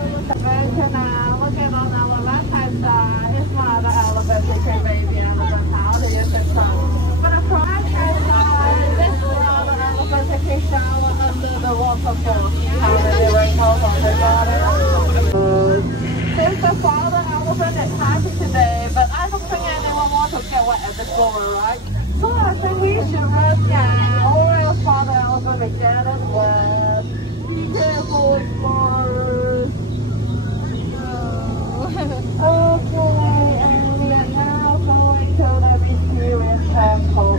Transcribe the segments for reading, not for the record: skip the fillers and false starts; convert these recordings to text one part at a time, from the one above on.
Now, looking on our left-hand side is one of the elephants, which baby elephant. How do you think so? But the right-hand side, this is all the elephants taking shower under the waterfall. How do you recall on the water? Since the father elephant is happy today, but I don't think anyone wants to get wet at the floor, right? So I think we should run now, or else father elephant will get it wet. Be careful, explorers. Okay, and we are now going to the mysterious temple.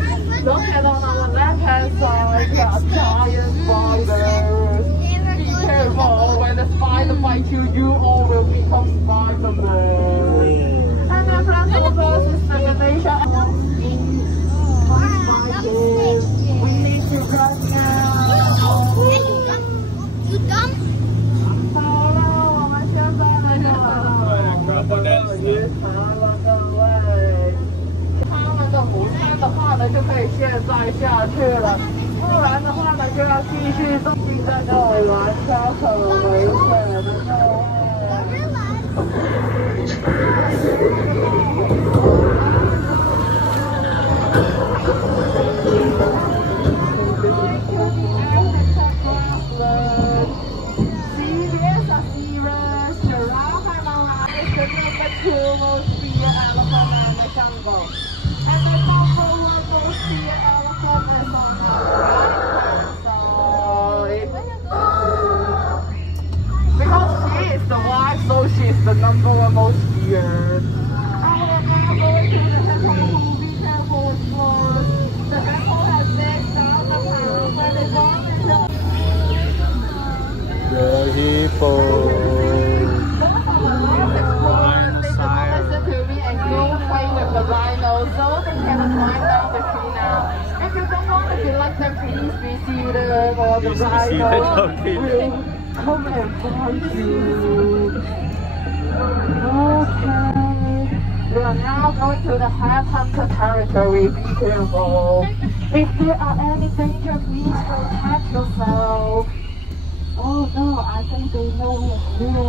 Look at on our left-hand side, got giant spiders. Be careful, when the spider bites you, you all will become Spider-Man. And in front of us is the Ganesha. We need to run now. You dumb? 他们的午餐的话呢，就可以现在下去了。不然的话呢，就要继续动心在这里玩烧烤危险的各位。Two will see an elephant in the jungle. And the couple will see an elephant is on the right-hand side. Because she is the wife, so she is the number one most feared. And we are now going to the temple. Be careful, explorers. The temple has big down the path where they go into the hippo. With the rhinos, so they can climb down the tree now. If you don't want to select them, please be seated, or the rhino will come and find you. Okay, we are now going to the headhunter territory. Be careful. If there are any danger, please protect yourself. Oh no, I think they know it's here.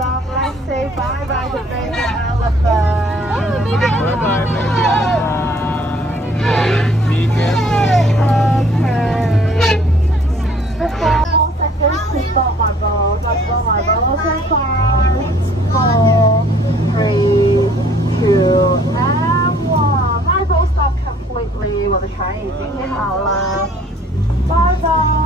Let's say bye-bye to baby elephant. Oh, baby elephant. Bye-bye, baby elephant. Be careful. Okay. Before seconds to stop my balls. Let's go my balls in 5, 4, 3, 2, and 1. My balls stop completely. 我的船已经停好了。Bye-bye.